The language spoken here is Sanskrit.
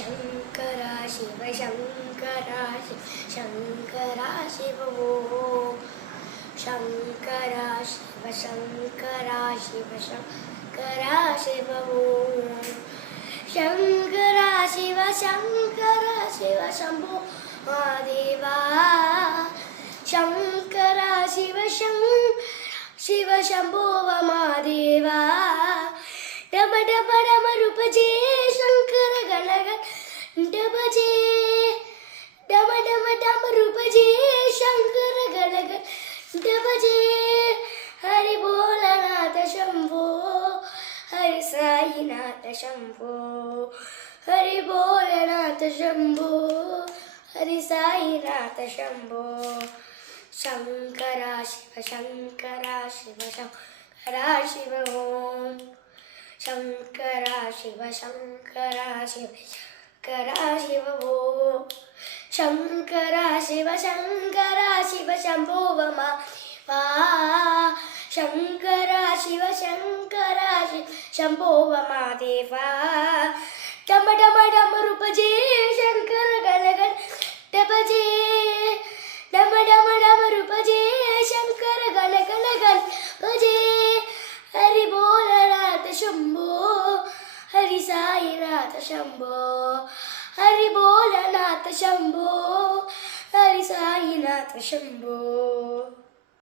शङ्करा शिव शङ्करा शङ्करा शिव शङ्करा शिव शङ्करा शिव शङ्करा शिव शङ्करा शिव शङ्करा शिव शम्भो महादेवा शङ्करा शिव शिव शम्भो महादेवा डम डम डम रूपजे शंकर गणगण डबजे डम डम डम रूपजे शंकर गणगण डबजे हरि भोलानाथ शंभो हरि साईनाथ शंभो हरि भोलानाथ शंभो हरि साईनाथ शंभो शंकरा शिव शंकरा शिव शंकरा शिव ओम शंकरा शिव शंकरा शिव शंकरा शिव ओम शंकरा शिव शंकरा शिव शंभो महादेवा शंकरा शिव शंकरा शिव शंभो महादेवा डम डम डम रूपजे शंकर गणगण डबजे डम डम डम रूपजे शंकर गणगण गणपजे हरि भोलानाथ शंभो हरि साईनाथ शंभो हरि भोलानाथ शंभो हरि साईनाथ शंभो।